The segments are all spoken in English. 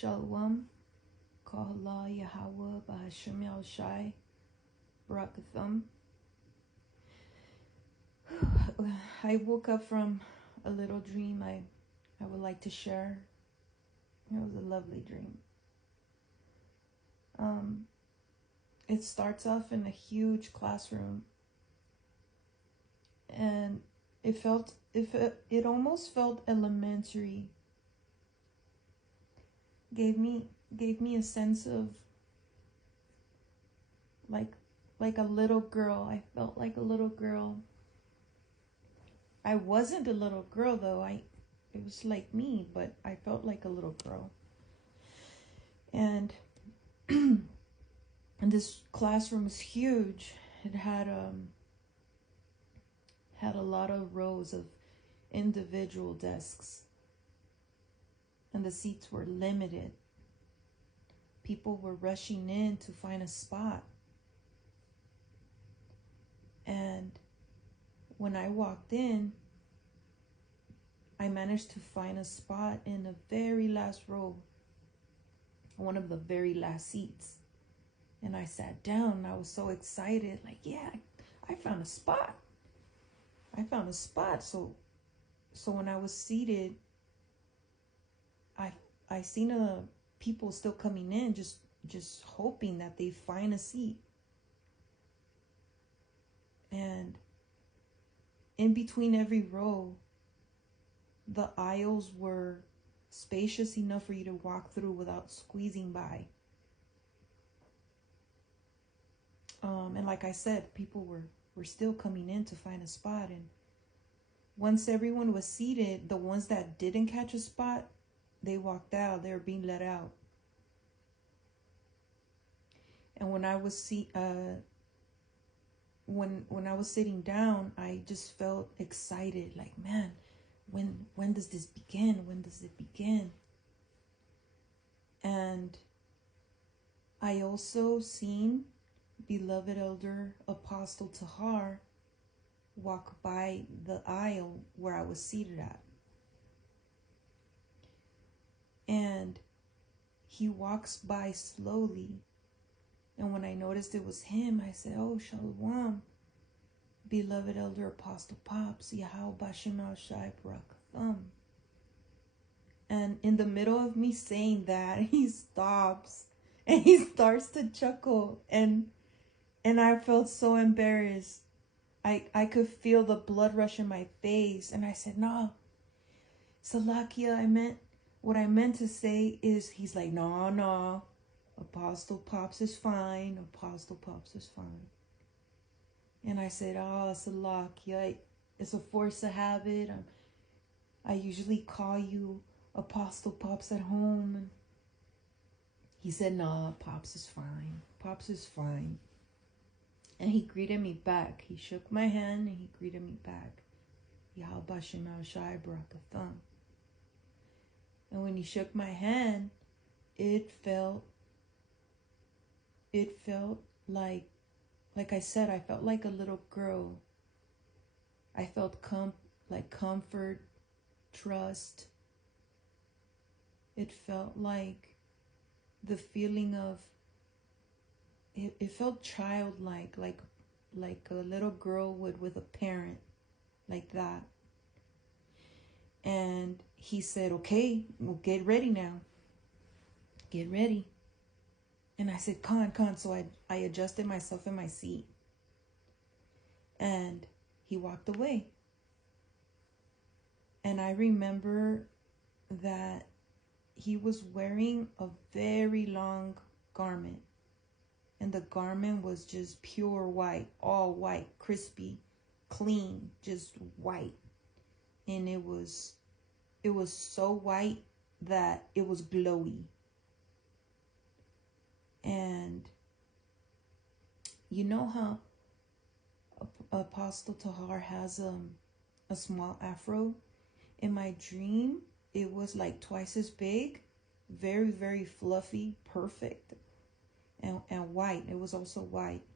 Shalawam, Kahala Yahweh, Bahashim Yahushai, Barakathum. I woke up from a little dream I would like to share. It was a lovely dream. It starts off in a huge classroom, and it almost felt elementary. Gave me a sense of like a little girl. I felt like a little girl. I wasn't a little girl though. It was like me, but I felt like a little girl. And and this classroom was huge. It had a lot of rows of individual desks, and the seats were limited. People were rushing in to find a spot. And when I walked in, I managed to find a spot in the very last row, one of the very last seats. And I sat down and I was so excited, like, yeah, I found a spot. I found a spot. So when I was seated, I seen people still coming in, just hoping that they find a seat. And in between every row, the aisles were spacious enough for you to walk through without squeezing by. And like I said, people were still coming in to find a spot. And once everyone was seated, the ones that didn't catch a spot, they walked out. They were being let out. And when I was when I was sitting down, I just felt excited. Like, man, when does this begin? When does it begin? And I also seen beloved elder Apostle Tahar walk by the aisle where I was seated at. And he walks by slowly. And when I noticed it was him, I said, "Oh, Shalawam, beloved elder Apostle Pops, Yahweh Bashim Al-Shai Barakathum." And in the middle of me saying that, he stops and he starts to chuckle. And I felt so embarrassed. I could feel the blood rush in my face. And I said, "No, Salakia, what I meant to say is," he's like, no, Apostle Pops is fine. Apostle Pops is fine. And I said, "Oh, Salakia, it's a force of habit. I usually call you Apostle Pops at home." And he said, "No, Pops is fine. Pops is fine." And he greeted me back. He shook my hand and he greeted me back. Yahweh Bashim Al-Shai Barakathum. And when he shook my hand, it felt like I said, I felt like a little girl. I felt comfort, trust. It felt like the feeling of, it felt childlike, like a little girl would with a parent, like that. And he said, "Okay, well, get ready now. Get ready." And I said, Con. So I adjusted myself in my seat. And he walked away. And I remember that he was wearing a very long garment. And the garment was just pure white, all white, crispy, clean, just white. And it was so white that it was glowy. And you know how Apostle Tahar has a small afro? In my dream, it was like twice as big, very, very fluffy, perfect, and white. It was also white.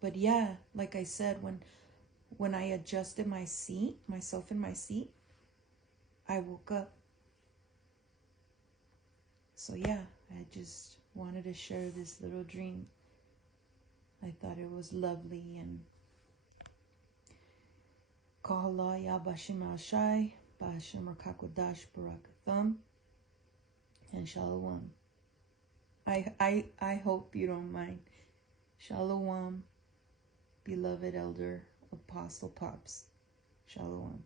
But yeah, like I said, when I adjusted myself in my seat, I woke up. So yeah, I just wanted to share this little dream. I thought it was lovely. And Kahala Ya Bashim Al Shai, Bashim Rakakwadash Barakathum, and Shalawam. I hope you don't mind. Shalawam, beloved elder Apostle Pops. Shalawam.